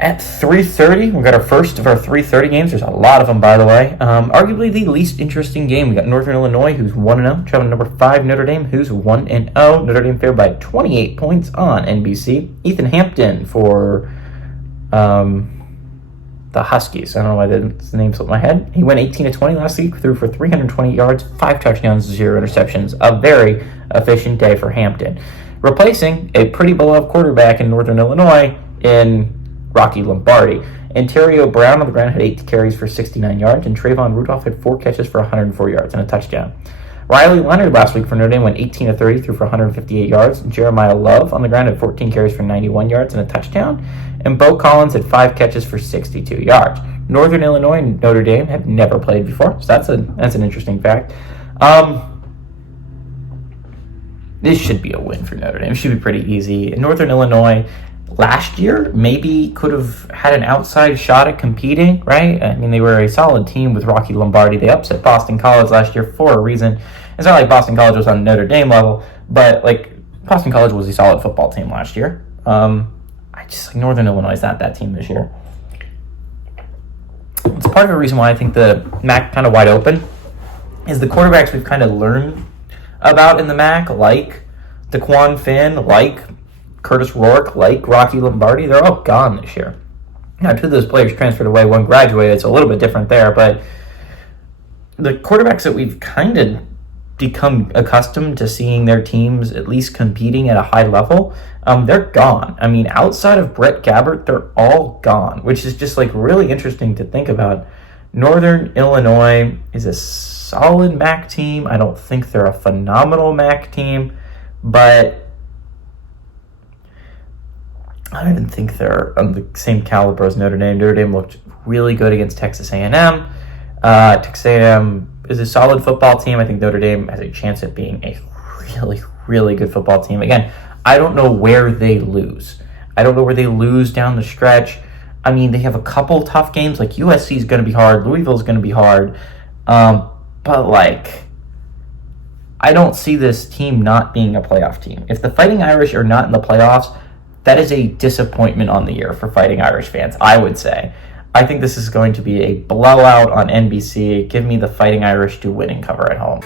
At 3:30, we got our first of our 3:30 games. There's a lot of them, by the way. Arguably the least interesting game. We got Northern Illinois, who's 1-0, traveling to number 5 Notre Dame, who's 1-0. Notre Dame favored by 28 points on NBC. Ethan Hampton for the Huskies. I don't know why the name slipped my head. He went 18-20 last week, threw for 320 yards, 5 touchdowns, 0 interceptions. A very efficient day for Hampton. Replacing a pretty beloved quarterback in Northern Illinois in Rocky Lombardi. Ontario Brown on the ground had 8 carries for 69 yards, and Trayvon Rudolph had 4 catches for 104 yards and a touchdown. Riley Leonard last week for Notre Dame went 18-30, threw for 158 yards. Jeremiah Love on the ground had 14 carries for 91 yards and a touchdown. And Bo Collins had 5 catches for 62 yards. Northern Illinois and Notre Dame have never played before, so that's an interesting fact. This should be a win for Notre Dame. It should be pretty easy. Northern Illinois last year maybe could have had an outside shot at competing, right? I mean, they were a solid team with Rocky Lombardi. They upset Boston College last year for a reason. It's not like Boston College was on Notre Dame level, but like Boston College was a solid football team last year. Northern Illinois is not that team this year. It's part of the reason why I think the MAC kind of wide open is the quarterbacks we've kind of learned about in the MAC, like DeQuan Finn, like Curtis Rourke, like Rocky Lombardi, they're all gone this year. Now, 2 of those players transferred away, 1 graduated. It's a little bit different there, but the quarterbacks that we've kind of become accustomed to seeing their teams at least competing at a high level, they're gone. I mean, outside of Brett Gabbert, they're all gone, which is just like really interesting to think about. Northern Illinois is a solid MAC team. I don't think they're a phenomenal MAC team, but I don't even think they're on the same caliber as Notre Dame. Notre Dame looked really good against Texas A&M. Texas A&M is a solid football team. I think Notre Dame has a chance at being a really, really good football team. Again, I don't know where they lose. I don't know where they lose down the stretch. I mean, they have a couple tough games. Like USC is going to be hard. Louisville is going to be hard. But like, I don't see this team not being a playoff team. If the Fighting Irish are not in the playoffs, that is a disappointment on the year for Fighting Irish fans, I would say. I think this is going to be a blowout on NBC. Give me the Fighting Irish to win and cover at home.